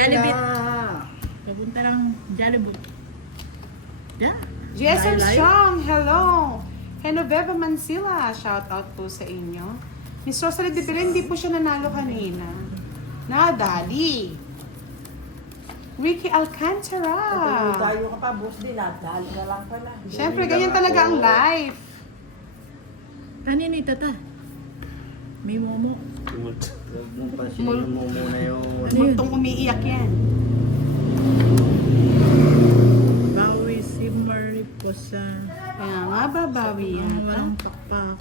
Jollibee. Papunta ng Jollibee. Yeah. Jason Live. Strong, hello. Genoveva Mansilla, shout out po sa inyo. Miss Rosalie de Belen, hindi po siya nanalo kanina. Nadali. Ricky Alcantara. Tayo ka pa, boss din. Dahil na lang pala. Siyempre, ganyan talaga ang life. Kanina ito ta. May momo. Huwag mong pansinin mo muna yun. Ano yun? Muntong umiiyak yan. Bawi si Mariposa. Kaya nga, babawi Ang yata. walang pakpak.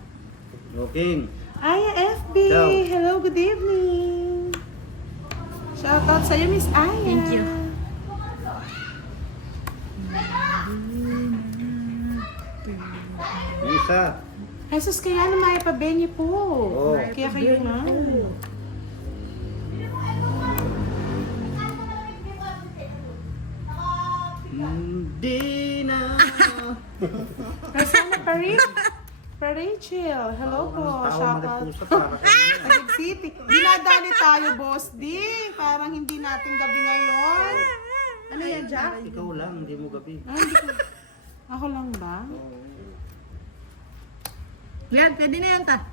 Looking. Aya FB, Ciao. hello, good evening. Shout out sa'yo, Miss Aya. Thank you. Isa. Jesus, kaya na may pabenye po. Oo. Kaya kayo nga. Hindi na. Rosana Paris. Rachel, hello po. Shout out. Maripusa para sa Taguig City. Dinadali tayo, boss. Di, parang hindi natin gabi ngayon. Ano yan, Jack? Ikaw lang, hindi mo gabi. Ah, hindi ko. Ako lang ba? Yan, pwede na yan ta.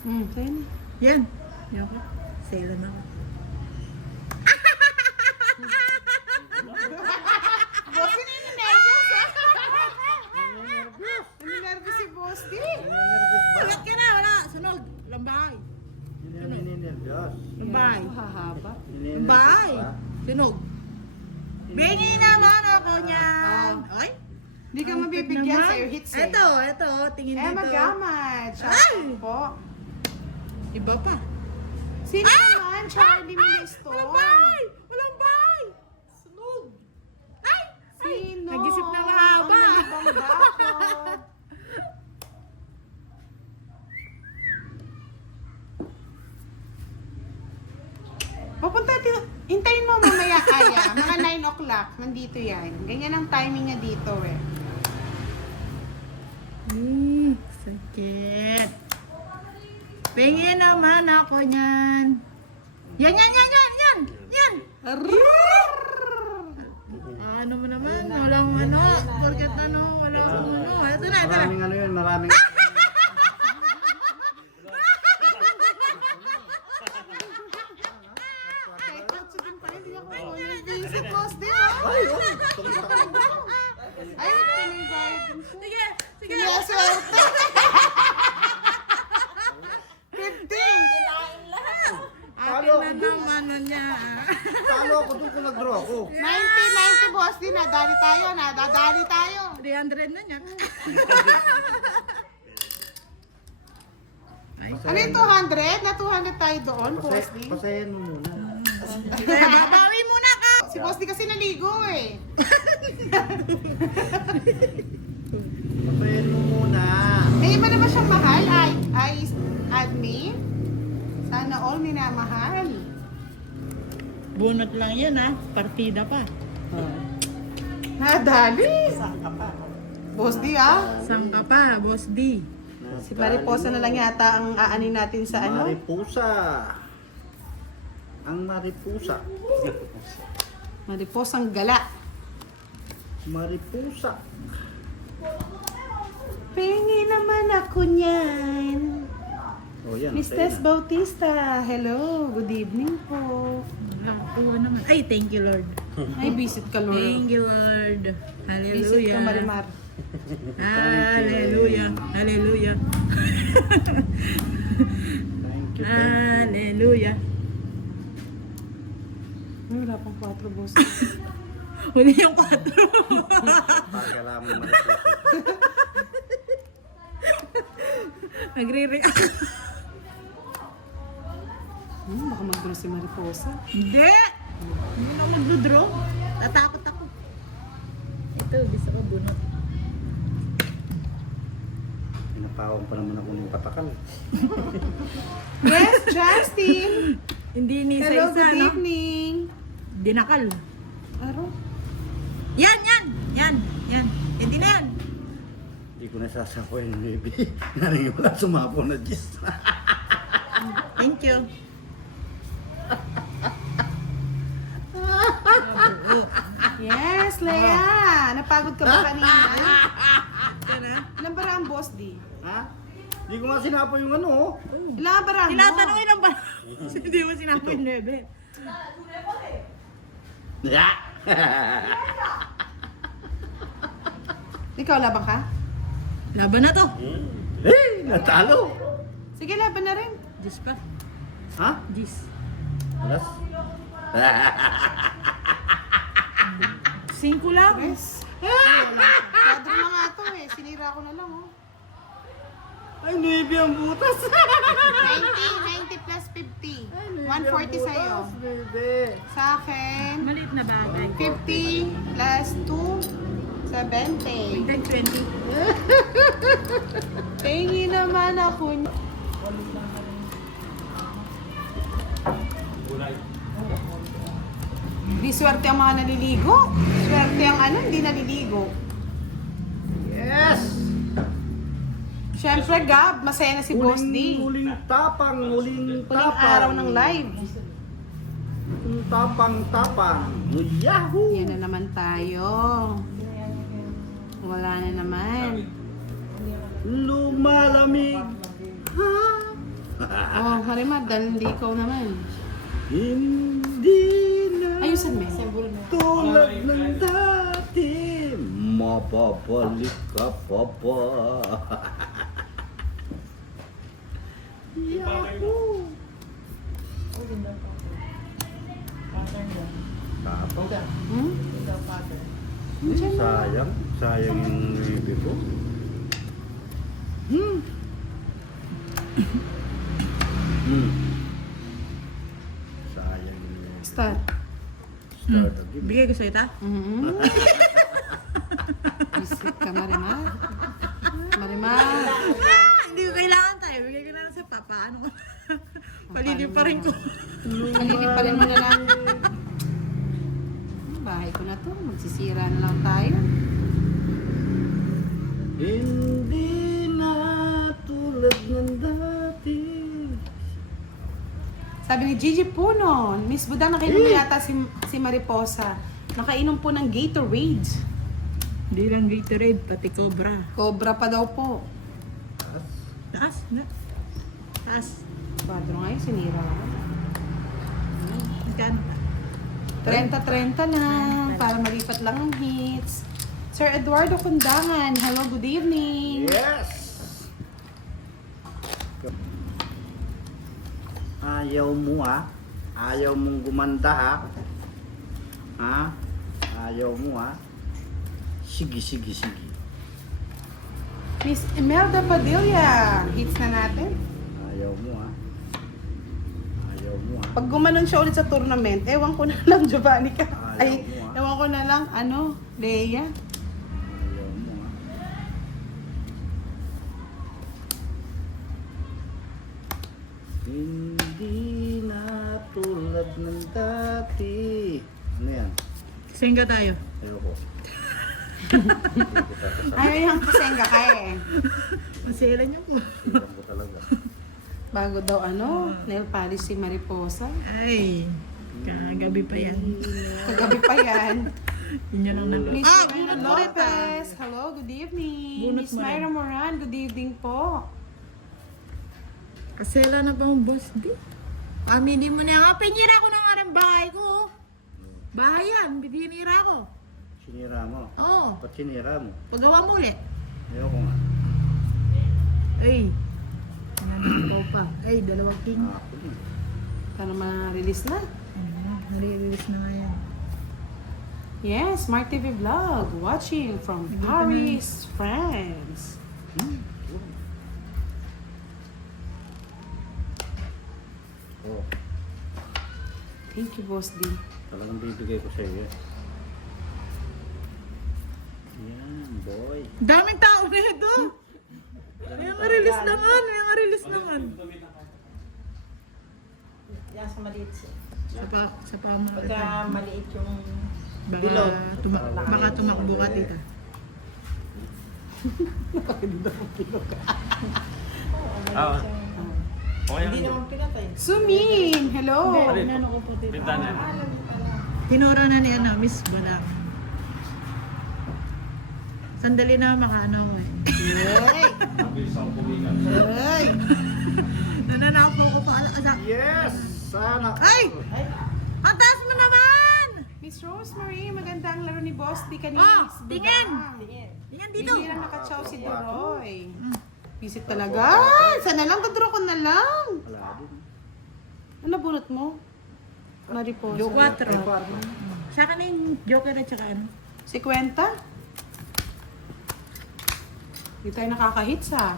Kaya na. Yan. Yan ko. Sale na ako. Boss, hindi na nervous, ha? Nervous si boss, di. Ulat ka na, wala. Sunog. Lambay. Hindi na ninervyos. Lambay. Hahaba. Lambay. Sunog. Bingi naman ako niyan. Oy. Hindi ka mabibigyan Naman. sa'yo hits eh. Ito. Tingin dito. Magamad. Shout Ay! out po. Iba pa. Sino naman? Charlie Ministo. Walang bay! Walang bay! Sunog! Ay! Sino? Nag-isip na mahaba. Ang nalibang dakot. Hintayin mo mamaya kaya. Mga 9 o'clock. Nandito yan. Ganyan ang timing niya dito eh. Sakit. Pingin naman ako niyan. Yan! Ano mo naman? Walang ano. Porket ano. Walang ano. Ito na. Maraming ano yun, maraming... Visit boss din ah. Ay, oh! Tumita ka. Ay, pinag-guide din siya. Sige. Kaya swerte. 15. Akin na ng ano niya. Talo ako doon kung nag-draw ako. 90 boss din. Nadali tayo. 300 na niya. Ano yung 200? Na 200 tayo doon, boss din. Pasayan mo muna. Kaya babawi muna ka. Si boss din kasi naligo eh. Pasayan mo muna. Eh, iba na ba siyang mahal? Ay, admin? Sana all minamahal. Bunot lang yan ha. Partida pa. Nadali. Boss di ah. Saan ka pa, Boss D? Si Mariposa na lang yata ang aanin natin sa ano. Maripusa. Ang maripusa. Mariposang gala. Maripusa. Pengi naman ako niyan. Oh, yan. Miss sa'yo Tess na. Bautista, hello. Good evening po. Nakakuha naman. Ay, thank you Lord. Ay, visit ka, Lord. Thank you Lord. Visit Hallelujah. ka, Marimar. Hallelujah. Hallelujah. Thank you. Hallelujah. Wala pang 4 boss. Huli yung 4. Pagkalaman maripusa. Nagre-react. Baka mag-draw si Mariposa. Hindi! Hindi na ako magdodraw. Tatakot ako. Ito, gusto ko bunot. Pinapawang pa naman ako ng katakal. Yes, Justin! Hindi ni Hello, isa-isa, good no? evening. Dinakal. Aro? Yan! Hindi na yan. Hindi ko nasasakoy ng baby. Naring wala sumapo na Diyos. Thank you. Lea, napagod ka ba kanina? Ano? Ilang bara ang boss di? Ha? Di ko nga sinapo yung ano, oh. Ilang bara mo? Tinatanungin lang ba? Hindi mo sinabi yung 9. Yeah. Ikaw, laban ka? Laban na to. Eh, natalo. Sige, laban na rin. Jis pa. Ha? Jis. Alas? 5 lang. Yes. Kadro na nga to eh. Sinira ko na lang oh. Ay, 9 ang butas. 90 plus 50. 140 sa'yo. Baby. Sa akin, Maliit na bagay. 50 plus 2, 70. Tag 20. Tingi naman ako. Di swerte ang mga naliligo. Swerte ang ano, hindi naliligo. Yes! Siyempre, Gab, masaya na si Boss D. Huling tapang, huling Huling tapang. araw ng live. Tapang. Yahoo! Yan na naman tayo. Wala na naman. Lumalamig. Oh, Marimar, hindi ikaw naman. Hindi na Ayusan mo. tulad ng dati. Mapapalik ka pa ba? Yahoo! Tapos, Hmm? sayang yung baby ko. Hmm. Sayang yung Start. start again. Bigay ko sa'yo ta. Isip ka, Marimar. Marimar. Hindi ko kailangan tayo. Bigay ko na lang sa papa. Ano ko? Palilip pa rin ko. Kalilipalin mo na lang. Bahay ko na to. Magsisira na lang tayo. Hindi na tulad ng dati. Sabi ni Gigi Puno, Miss Budang, nakainom na yata si Mariposa. Nakainom po ng Gatorade. Hindi lang Gatorade, pati Cobra. Cobra pa daw po. Taas na. Taas. Padro ngayon, sinira ako. Magkano? 30-30 lang, para malipat lang ang hits. Sir Eduardo Kundangan, hello, good evening. Yes! Ayaw mo ha? Ayaw mong gumanda ha? Ha? Ayaw mo ha? Sige. Miss Imelda Padilla, hits na natin. Ayaw mo ha? Ayaw mo ha? Pag gumanon siya ulit sa tournament, ewan ko na lang, Giovanni ka. Ayaw Ay, mo, ah. ewan ko na lang, Leia. Ayaw mo ha? Hindi na tulad ng dati. Ano yan? Senga tayo. Ayoko. Ayaw yung kasenga ka eh. Masela niyo po. Silang ko talaga. Bago daw nail polish si Mariposa. Ay, kagabi pa yan. Kagabi pa yan. Yun yan ang Miss bunot mo rin ta. Lopez, hello, good evening. Bunot Miss mo rin. Myra Moran, good evening po. Kasela na ba ang boss? Di. Hindi mo na nga. Pinira ko ng arang bahay ko. Bahay yan. Binira ko. Sinira mo? Oo. Ba't sinira mo? Pagawa mo ulit. Ayoko nga. Ay. Ikaw pa. Ay, 2 king. Ako din. Para ma-release na. Nare-release na nga yan. Yes, Smart TV Vlog, watching from Paris, France. Oh, Thank you, Boss D. talagang bibigay ko sa iyo. Yan, boy. Daming tao na ito. May ma-release naman. May ma-release naman. Yan sa maliit siya. Sa pamamagitan. Pagka maliit yung Baka, baka tumakbo ka, tita. hindi naman pinatay. Sumin, hello. Tinuro na niya na, Miss Bala. Sandali na makaano ko eh. Hey! Hey! Nananapo ko pa. Yes! Sana. Ay! Ang taas mo naman! Miss Rosemary, maganda ang laro ni Boss D kanina. Oh, Miss tingin! Budang. Tingnan dito. Hindi na nakachaw si Doroy. Visit talaga. Sana lang, dadro ko na lang. Wala din. Ano bunot mo? Mariposa. Yung 4. Sa akin na yung joker at saka ano. Si Kwenta? Hindi tayo nakakahits ha.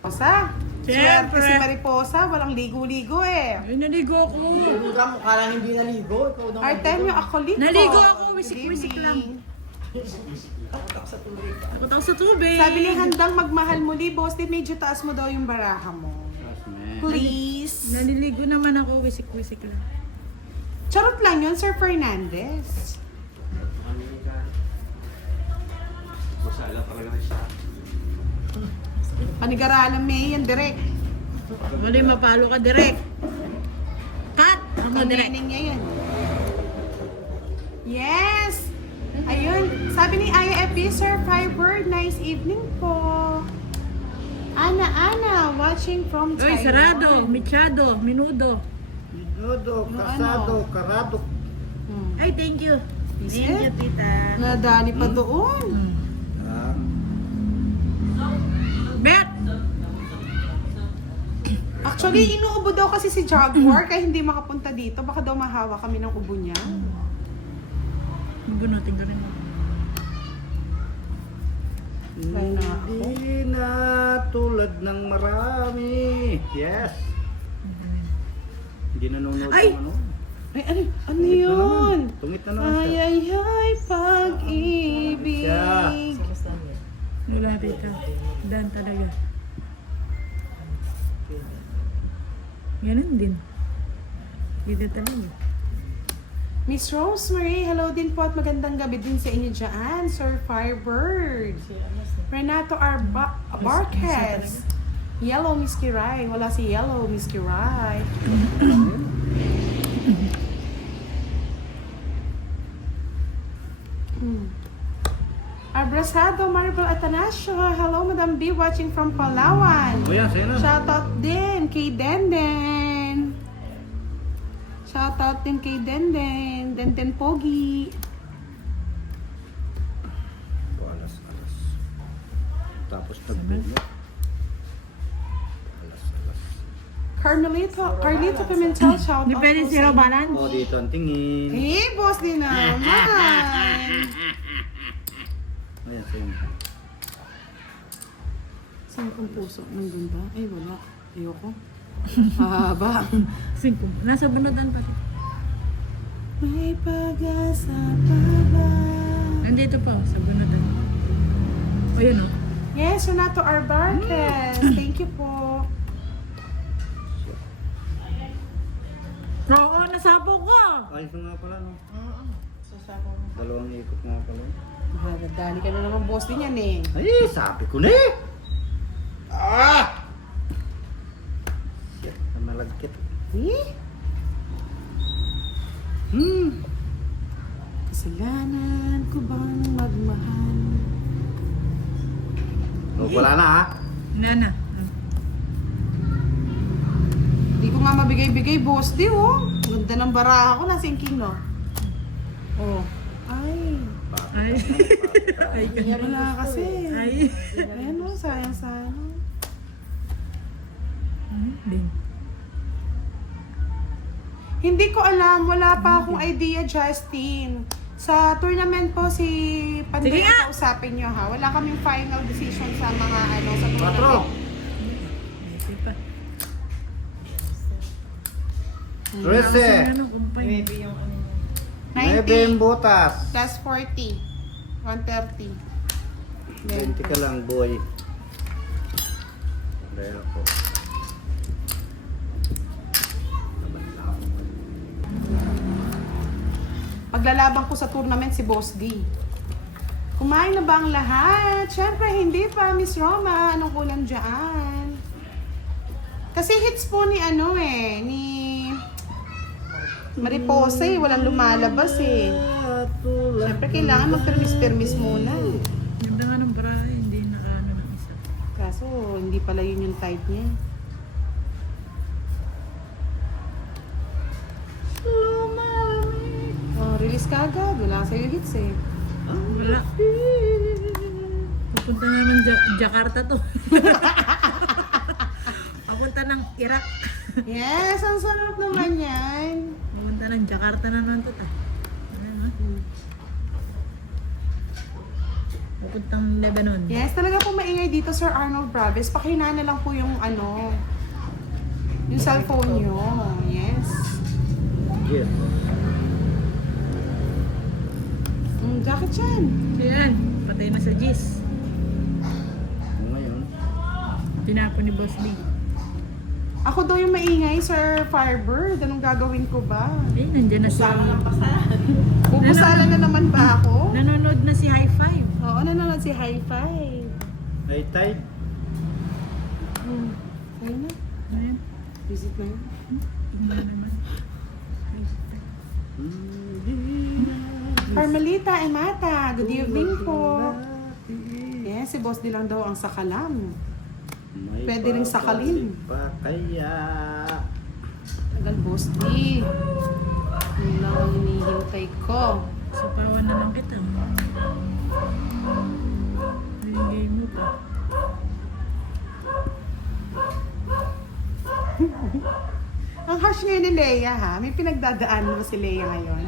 Posa. Siyempre. Swerte si Mariposa, walang ligo-ligo eh. Ay, naligo ako. Puro ka mukha lang hindi naligo. Ikaw daw Artemio, ako liko. Naligo ako, wisik-wisik lang. Takot sa tubig. Takot ako sa tubig. Sabi ni Handang magmahal muli, boss, di medyo taas mo daw yung baraha mo. Yes, man. Please. Naliligo naman ako, wisik-wisik lang. Charot lang yun, Sir Fernandez. Masala talaga na siya. Panigaralan may yan, direct. Mali, mapalo ka direct. Cut! Ako direct. Pamining niya yan. Yes! Ayun, sabi ni Aya FB, Sir Firebird, nice evening po. Ana, watching from Uy, Taiwan. sarado, michado, minudo. Minudo, kasado, karado. Hmm. Ay, thank you. Is Thank you, it? tita. Nadali pa doon. Ah, Bet! Actually, inuubo daw kasi si Jaguar kaya hindi makapunta dito. Baka daw mahawa kami ng ubo niya. Bunutin ka rin. Ay, na ako. Hindi na tulad ng marami. Yes. Hindi nanonood Ay! ng ano. Ay, ano Tungit na yun? naman. Tungit na naman Ay, siya. ay, ay, pag-ibig. Siya. Wala, tita. Dan talaga. Ganun din. Dito talaga. Miss Rosemary, hello din po at magandang gabi din sa inyo dyan, Sir Firebird. Renato Barquez. Yellow Miss Kiray. Wala si Yellow Miss Kiray. Abrasado Maribel Atanasio. Hello Madam B watching from Palawan. O yan, sa'yo na. Shoutout din kay Denden. Shoutout din kay Denden. Denden Pogi. Alas. Tapos nagbuno. Alas. Carlito Pimentel. Shoutout. Di pwede po zero sa- balance. O, dito ang tingin. Eh, boss din naman. Ayan, sa'yo na. Saan kong puso? Nandun ba? Ay, wala. Ayoko. Mahaba. Cinco. Nasa bunutan pa rin. May pag-asa pa ba? Nandito pa, sa bunutan. O, yun o. Yes, Renato Arbarquez. Thank you po. Oo, nasabog ko. Ayos na nga pala, no? Sasako mo. Dalawang ikot nga pala. Dali ka na naman boss din yan eh. Ay, sabi ko na eh! Ah! Shit, nalagkit. Eh? Kasalanan ko bang magmahal? O, wala na ha? Nana. Hindi ko nga mabigay-bigay boss di oh. Ganda ng baraha ko, nasa king no? Oh. Ay. Ay. Ay, Wala kasi. Ay. Ayan o, sayang-sayang. Din. Hindi ko alam, wala pa akong idea, Justin. Sa tournament po si Panday Sige nga! ang kausapin nyo ha. Wala kaming final decision sa mga ano sa Patro! tournament. Ay, pa. 13! Ano, kumpay. Maybe yung ano niya. 9 90 butas. plus 40. 130. 20 ka lang, boy. Dahil ako. Paglalaban ko sa tournament si Boss D. Kumain na ba ang lahat? Siyempre, hindi pa, Miss Roma. Anong kulang dyan? Kasi hits po ni ano eh, ni Mariposa eh. Walang lumalabas eh. Siyempre, kailangan magpermis-permis muna. Ganda Kaso, hindi pala yun yung type niya. Oh, release ka agad. Wala ka sa'yo hits eh. Wala. Pupunta naman Jakarta to. Papunta ng Iraq. Yes, ang sarap naman yan. Pupunta ng Jakarta naman to ta. Ano? Pupuntang Lebanon. Yes, talaga po maingay dito, Sir Arnold Braves. Pakihinaan na lang po yung yung cellphone nyo. Yes. Yes. Jacket yan. Ayan, patay na sa Gis. Ngayon, Tinapon ni Boss Lee. Ako daw yung maingay, Sir Firebird. Anong gagawin ko ba? Eh, nandyan na si... Pupusala na naman ba ako? Nanonood na si High Five. Oo, nanonood si High Five. ay tide. Ayun na. Ayan, Visit na yun. tingnan naman. Carmelita Emata, good evening po. Yes, si Boss D lang daw ang sakalam. May Pwede ring sakalin. Pa kaya. Tagal, Boss D. Yun lang ang hinihintay ko. Sapawan na lang kita. Ay, mo pa. Ang harsh ngayon ni Leia ha. May pinagdadaan mo si Leia ngayon.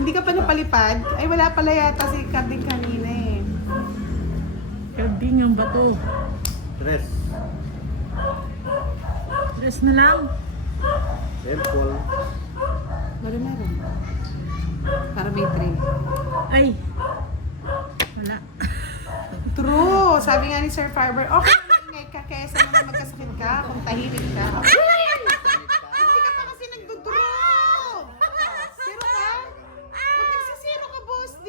Hindi ka pa napalipad? Ay wala pala yata si Karding kanina eh. Kabing ang bato. Dress. Dress na lang. Temple. Meron. Para may tray. Ay. Wala. True! Sabi nga ni Sir Fiber, okay na maingay ka kesa naman magkasakit ka kung tahimik ka. Hindi ka pa kasi nagdudrop! Zero ka? Ba't nagsisiro ka, Boss D?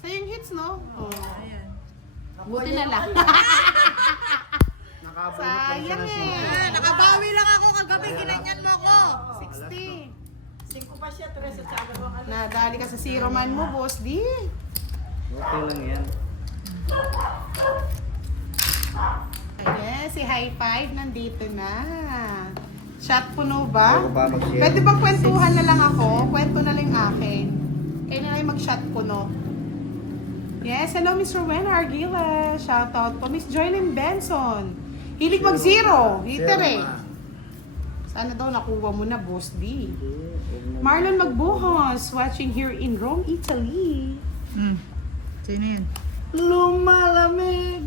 Sa yung hits, no? Oh. Ayan. Buti na lang. Nakabulot lang siya Sayang ng eh. Ah, nakabawi lang ako kagabi. Ginanyan mo ako. 60. 5 pa siya, 3 sa dalawang ano. Nadali ka sa zero man mo, Boss D. Okay lang yan. Ayan, si High Five nandito na. Shot puno ba? Bago pa mag-share. Pwede bang kwentuhan na lang ako? Kwento na lang akin. Kayo na lang mag-shot puno. Yes, hello Mr. Wen Arguila. Shoutout po. Miss Joylyn Benson. Hilig mag-zero. Hitter eh. Sana daw nakuha mo na, Boss D. Marlon Magbuhos, watching here in Rome, Italy. Sino yan? Lumalamig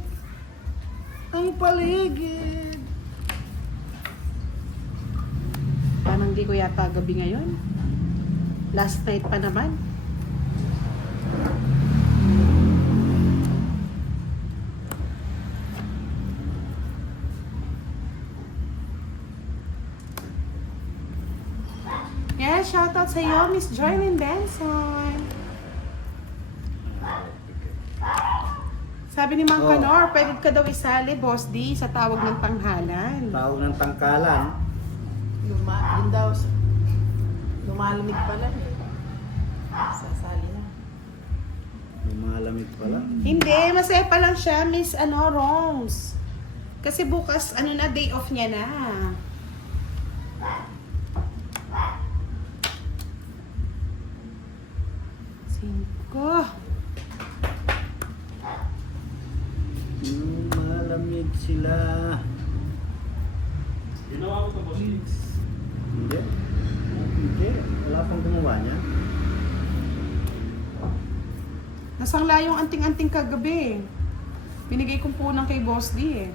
ang paligid. Parang di ko yata gabi ngayon. Last night pa naman. Yeah, shoutout sa iyo, Miss Joylyn Benson. Sabi ni Mang Oh. Kanor, pwede ka daw isali, Boss D, sa tawag ng tanghalan. Tawag ng tangkalan. Yun daw, lumalamig pala eh. Sasali na. Lumalamig pala. Hindi, masaya pa lang siya, Miss Rose. Kasi bukas, day off niya na. Cinco. Lumalamig sila. Ginawa ko to, boss. Hindi. Hindi. Wala pang gumawa niya. Nasangla yung anting-anting kagabi. Binigay kong punang kay Boss D eh.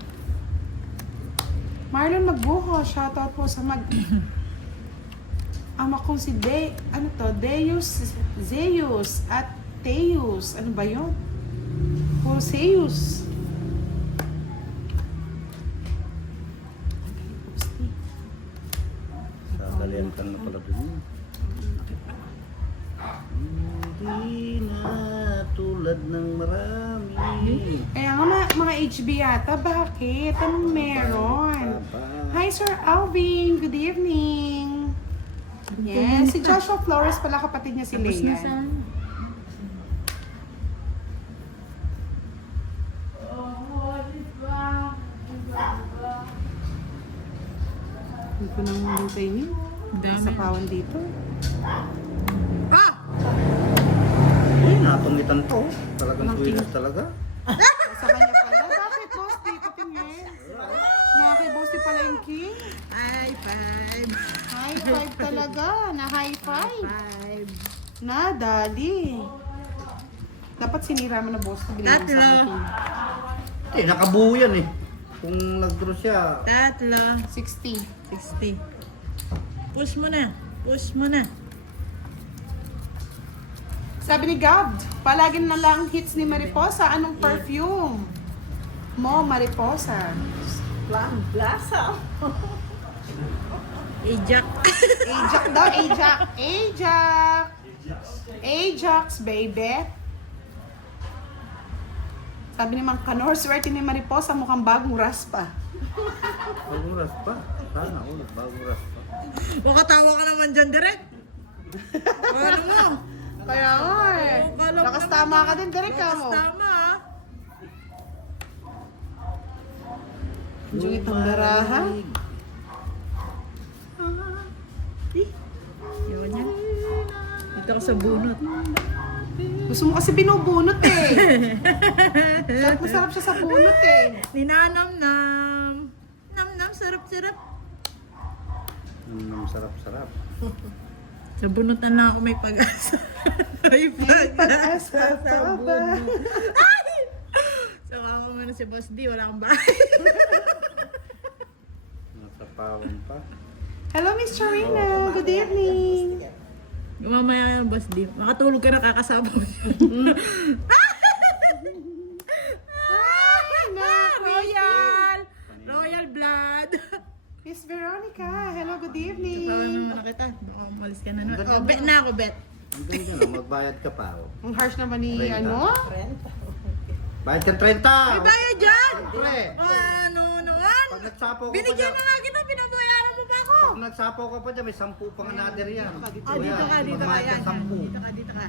Marlon Magbuho, shoutout po sa ama kong si Zeus at Teus. Ano ba yun? Puro Zeus. Sasalihan ka na pala dun. Hindi na tulad ng marami. Kaya nga mga HB yata, bakit? Anong meron? Hi Sir Alvin, good evening. Yes, si Joshua Flores pala kapatid niya si Tapos na sa... Leia. ng lupay niyo. Dami. Sapawan dito. Ah! Eh, natungitan to. Talagang Walang tuwilas talaga. Sa kanya pala. Bakit, boss? Di ko tingin. Mga kay boss, di pala yung king. High five. High five talaga. Na high five. Five. Na, dali. Dapat sinira mo na boss. Binigyan mo sa Tatlo. akin. Eh, nakabuo yan eh. Kung nag-draw siya, Tatlo. 60. 60. Push mo na. Push mo na. Sabi ni Gab, palagi na lang hits ni Mariposa. Anong perfume? Mo, Mariposa. Plan, blasa. Ejak. Ajax daw, Ajax. Ajax. Ajax, baby. Sabi ni Mang Kanor, swerte ni Mariposa, mukhang bagong raspa. bagong raspa. Sana, bagong raspa. Makatawa ka naman dyan, direct. Ano mo? Kaya nga eh. Akala mo Lakas naman tama ka din, direct ka mo. Tama ah. Diyo itong daraha. Yun yan. Dito ako sa bunot. Gusto mo kasi binubunot eh. Sarap na sarap siya sa bunot eh. Ninanam-nam. Nam-nam, sarap-sarap. Sarap-sarap. Sa bunutan na ako may pag-asa. May pag-asa sa bunot. Ay! So ako muna si Boss D, wala akong bahay. Nasapawan pa. Hello, Miss Charina. Good evening. Mamaya yung Boss D. Makatulog ka na kakasama mo siya. Ay, naku. Royal! Royal blood! Miss Veronica. Hello, good evening. Paano naman na kita? Baka umalis ka na nun. Ganda Oh, bet na ako, bet. Ang galing yan, magbayad ka pa. Oh. Ang harsh naman ni 30. ano? Bayad ka 30! May bayad dyan! Siyempre. Ano naman? Pag nagsapaw ka pa Binigyan dyan, na nga kita, pinabayaran mo pa ako. pag nagsapaw ka pa dyan, may 10 pang another yan. Ah, dito ka, dito ka. Magbayad Yan, ka yan. 10. Dito ka, dito ka.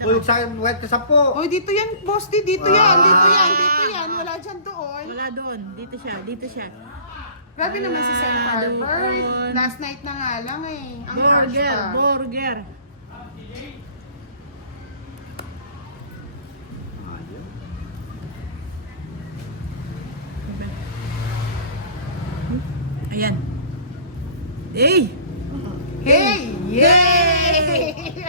Uy, sa akin, bayad ka 10. Oy, dito yan, boss. Dito yan, dito yan, dito yan. Wala dyan doon. Wala doon. Dito siya, dito siya. Grabe naman si Sam Harper. doon. Last night na nga lang eh. Ang harsh Burger, pa. burger. Ayun. Ayan. Hey! Hey! Yay!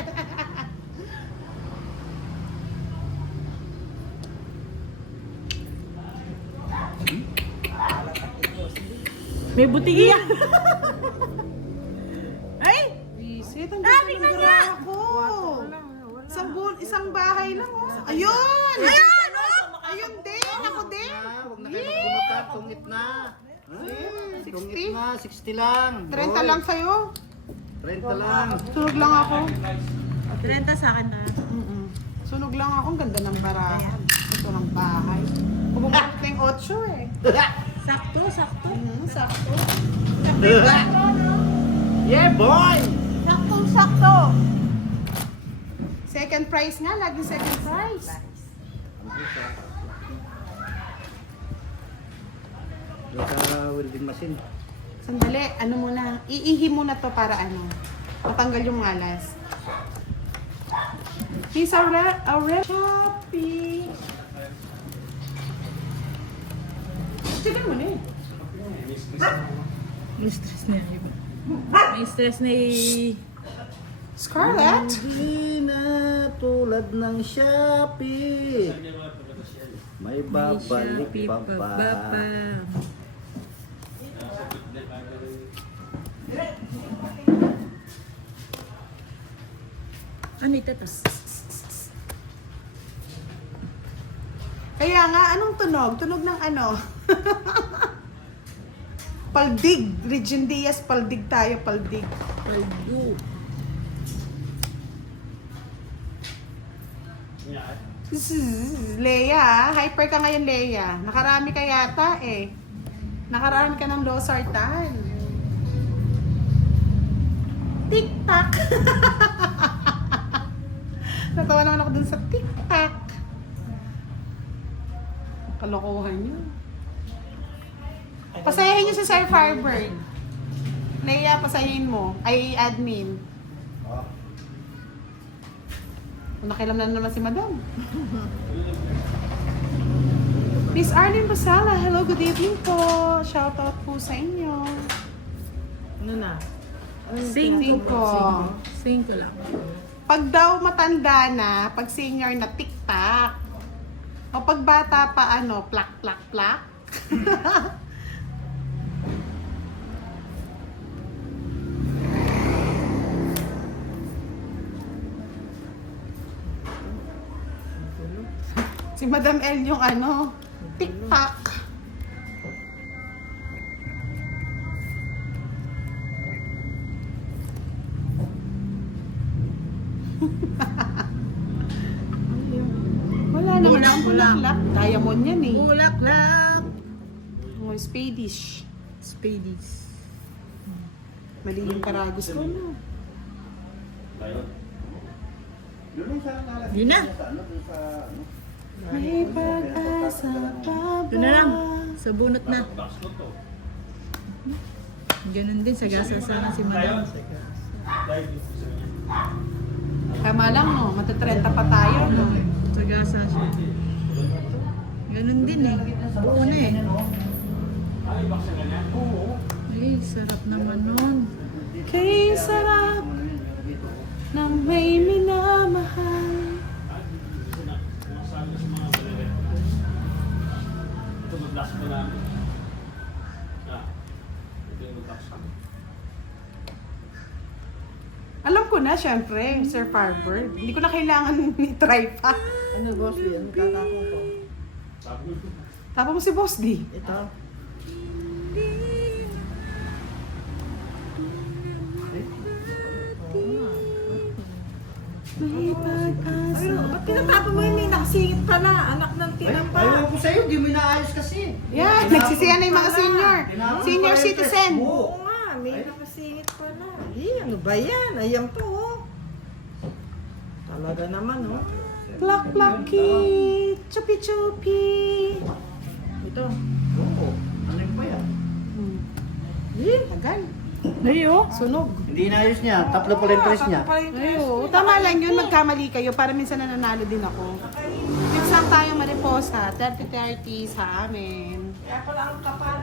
May butigi yan. Ay! Visit, ang Dami ganda na ng niya. ako. Isang bahay lang oh. Ayun! Ayan! Oh! Ayun din, ako din. Huwag na kayo magbunutan, tungit na. Ah, tungit na, 60 lang. 30 lang sa'yo. 30 lang. Sunog lang ako. 30 sa akin na. Sunog lang ako. Ang ganda ng barahan. Ito ng bahay. Bumabalik na yung 8 eh. Sakto, sakto. Sakto. Yeah, boy! Saktong-sakto. Second prize nga. Laging second prize. Doon sa welding machine. Sandali. Ano muna. Iihi muna to para ano. Matanggal yung malas. He's a Shopee. Chicken mo na eh. May stress na yung iba. May stress na Scarlett? Hindi na tulad ng Shopee. May babalik pa ba? Ano ito to? Kaya nga, anong tunog? Tunog ng ano? Paldig. Regine Diaz, paldig tayo, paldig. Paldo. Leia, hyper ka ngayon, Leia. Nakarami ka yata eh. Nakarami ka ng losartan. Tik-tak. Natawa naman ako dun sa tik-tak. Kalokohan niyo. Pasayahin niyo si Sir Firebird. papasahin mo? Ay, admin. Oh. Nakilam na naman si madam. Miss Arlene Basala, hello, good evening po. Shoutout po sa inyo. Ano na? Cinco. 5 lang. Pag daw matanda na, pag senior na tiktak. O pag bata pa ano, plak, plak, plak. Si Madam L yung ano, tiktak. Wala naman ang bulaklak. Diamond yan eh. Bulaklak! Oh, Spadish. Spadies. Mali yung karagos ko, no? Yun na. May pag-asa pa ba? Yun na lang. Sa bunot na. Ganun din, sagasa-sana si Madam. Tama lang, no? Matatrenta pa tayo, no? Sagasa siya. Ganun din eh. Buo na eh. Ay, sarap naman nun. Kay sarap ng may minamahal. Ito mag-last mo lang. Ito yung mag-last mo. Alam ko na, syempre, Sir Firebird. Hindi ko na kailangan ni-try pa. Ano, boss? Ano kakako ko? Tapa mo si Boss D. Ito. May pag-asa. Ayun, ba't tinatapon mo yung may nakasingit pala? Anak ng tinapa. Ayaw ko sa'yo, di mo inaayos kasi. Yan, nagsisiyan na yung mga senior. Senior citizen. Oo nga, may nakasingit pala. Ano ba yan? Ayan po, oh. Talaga naman, oh. Plak, plaki. Chupi, chupi. Ito. Oo. Ano yung ba yan? Tagal. Ayo. Sunog. Hindi inaayos niya. Tatlo pala yung price niya. Ayo, tama lang yun, magkamali kayo para minsan nananalo din ako. Next lang tayo mariposa, 30-30 sa amin. Kaya pala ang kapal.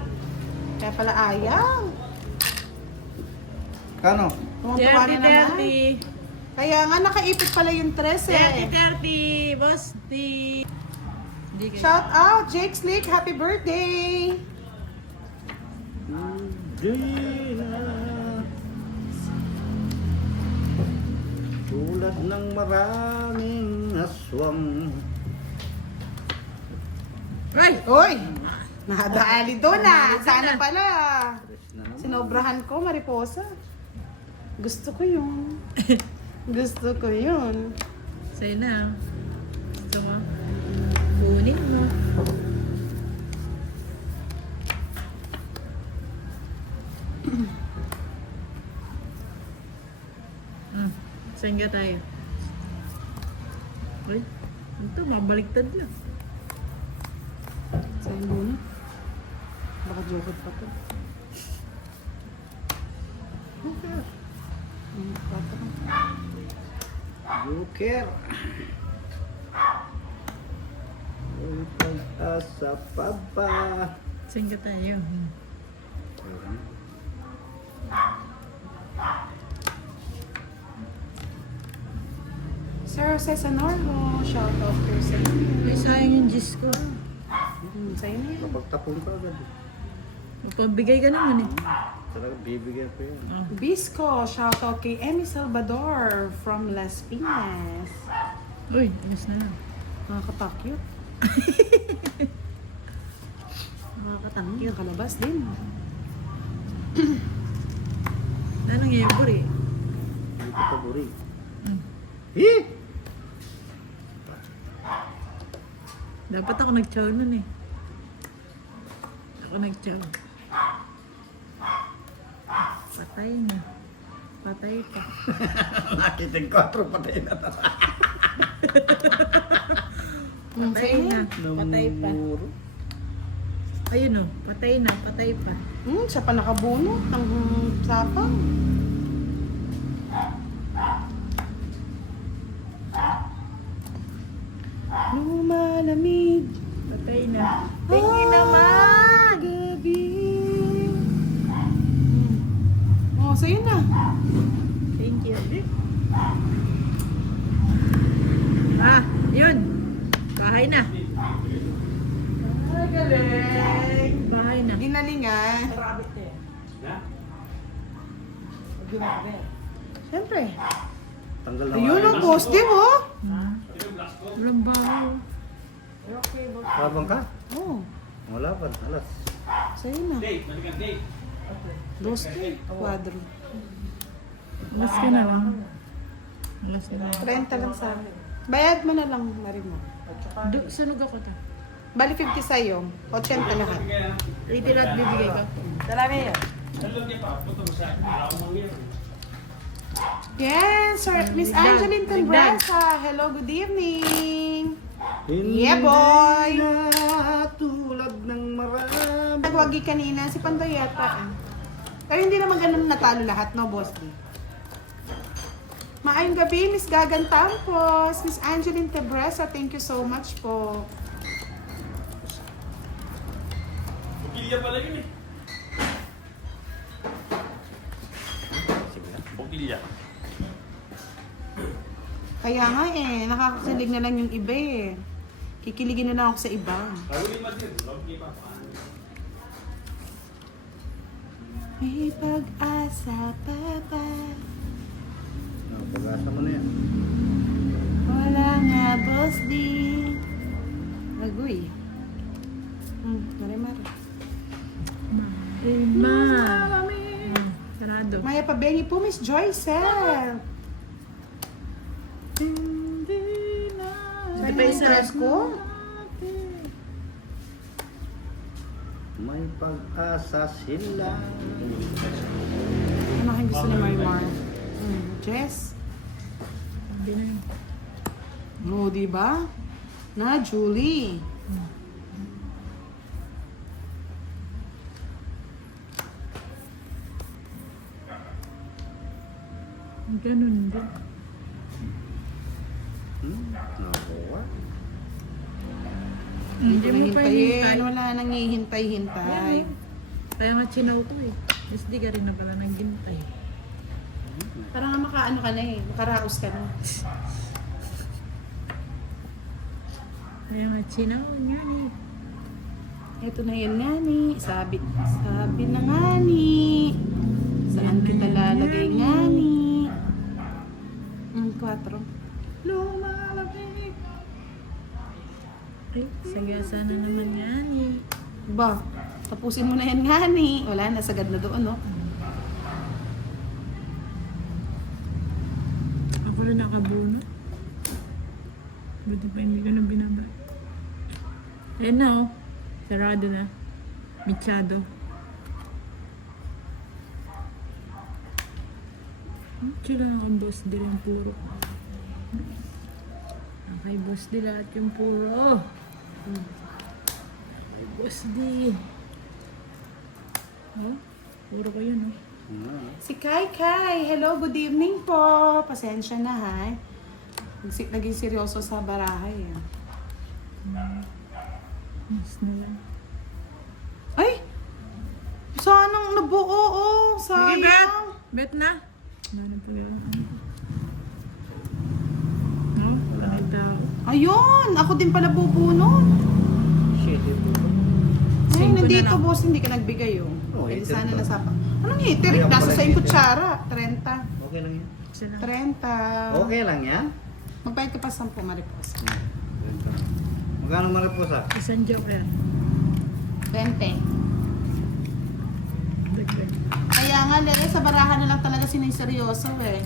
Kaya pala ayaw. Kano? Tuwang-tuwa na naman. 30-30. Kaya nga nakaipit pala yung 13. 30-30. Boss D. Hindi kayo. Shout out, Jake Slick, happy birthday! Hindi na. Tulad ng maraming aswang. Right. Uy! Nadaali doon na. Sana pala. Tres na naman. Sinobrahan ko, mariposa. Gusto ko yun. Gusto ko yun. Sa'yo na. Gusto mo? Kunin mo. Saan ka tayo? Uy, ito, mabaliktad lang. Sa'yo muna. Baka jokot pa to. Pato ka. Joker. May pag-asa pa ba? Saan ka tayo? Sir Jose Sanormo, shout out po sa inyo. Ay, sayang yung gis ko. Sa'yo na yan. Kapag tapon ka agad. Pabigay ka naman eh. Talaga bibigyan ko yan. Bisco, shout out kay Emmy Salvador from Las Piñas. Uy, ayos na lang. Nakakapakyut. Nakakatanggil, kalabas din. Nanong yung buri. Hindi ko paburi. Mm. Eh! Dapat ako nag-chow nun eh. Ako nag-chow. Patay na. Patay ka. Nakitin ko, pero patay na. Patay na. Patay pa. Namuro. Ayun o. Patay na. Patay pa. Siya pa nakabunot ng sa Tapang. Lumalamig. Patay na. Tingin naman. Gabi. Oh, sa'yo na. Thank you. Ah, yun. Bahay na. Ah, galing. Bahay na. Ginalingan. Na? Siyempre. Tanggal na Ayun ang boss, di mo? Walang bahay. Habang ka? Oh, Wala pa. Alas. sa'yo na. Date, balikan date. Dos quadro. Alas ka na lang. Alas ka na lang. 30 lang sa akin. Bayad mo na lang, Marimo. Sunog ako ta. Bali 50 sa'yo. 80 lahat. 80 lahat bibigay ko. Alam niya pa, puto mo siya. Wala akong mangyari. Yes, sir. Miss Angeline Tembrasa. Hello, good evening. Hindi Yeah, boy. na tulad ng marami. Nagwagi kanina si Pandoy yata. Pero hindi naman ganun natalo lahat, no, boss? Maayong gabi, Miss Gagan Tampos. Miss Angeline Tembrasa, thank you so much po. Bukilya pala yun eh. Bukilya. Kaya nga eh, nakakakilig na lang yung iba eh. Kikiligin na lang ako sa iba. Lalo ni Madrid, lovely pa. May pag-asa pa ba? Pag-asa mo na yan. Wala nga, boss D. Agoy. Mare-mare. Ma. Sarado. Maya pabengi po, Miss Joycel. Hindi pa isa. ko? May pag-asa sila. Ano kayong gusto ni Marimar? Jess? Sabi na yun. Oo, diba? Na, Julie. Ganun din. Nakuha. Hindi mo pa hinihintay. Wala nang hihintay-hintay. Kaya nga chinaw to eh. Mas di ka rin na pala naghintay. Parang nga makaano ka na eh. Makaraos ka na. Kaya nga chinaw nga eh. Ito na yan nga ni. Sabi na nga ni. Saan kita lalagay nga ni? 4. Lumalapit. Ay, sagasa na naman yan eh. Ba, tapusin mo na yan nga ni. Wala, nasagad na doon, no? Ako rin nakabunot. Buti pa hindi ko na binaba. Ayan na oh. Sarado na. Michado. Sila ang boss din yung puro. Okay, boss din lahat yung puro. Ay, boss din. Oh, puro ko yun oh. Si Kai Kai, hello, good evening po. Pasensya na ha. Naging seryoso sa barahay. Mas na lang. Ay! Sanang nabuo, oh. Sige, bet! Sayang. Bet na. Ano pa yun? No? Nakita ako. Ayun! Ako din pala bubunot. Shit, ito. Ay, Singko nandito, na lang. boss, hindi ka nagbigay, oh. Oh, Pwede hater sana to. nasapa. Anong hater? Ayaw Nasa pala sa yung hater. kutsara. 30. Okay lang yan. Isa lang. 30. Okay lang yan. Magbayad ka pa 10, Maripos. Magkano mariposa? Isang joker. 20. Dagdag. Kaya nga, Lele, sa barahan na lang talaga siniseryoso, eh.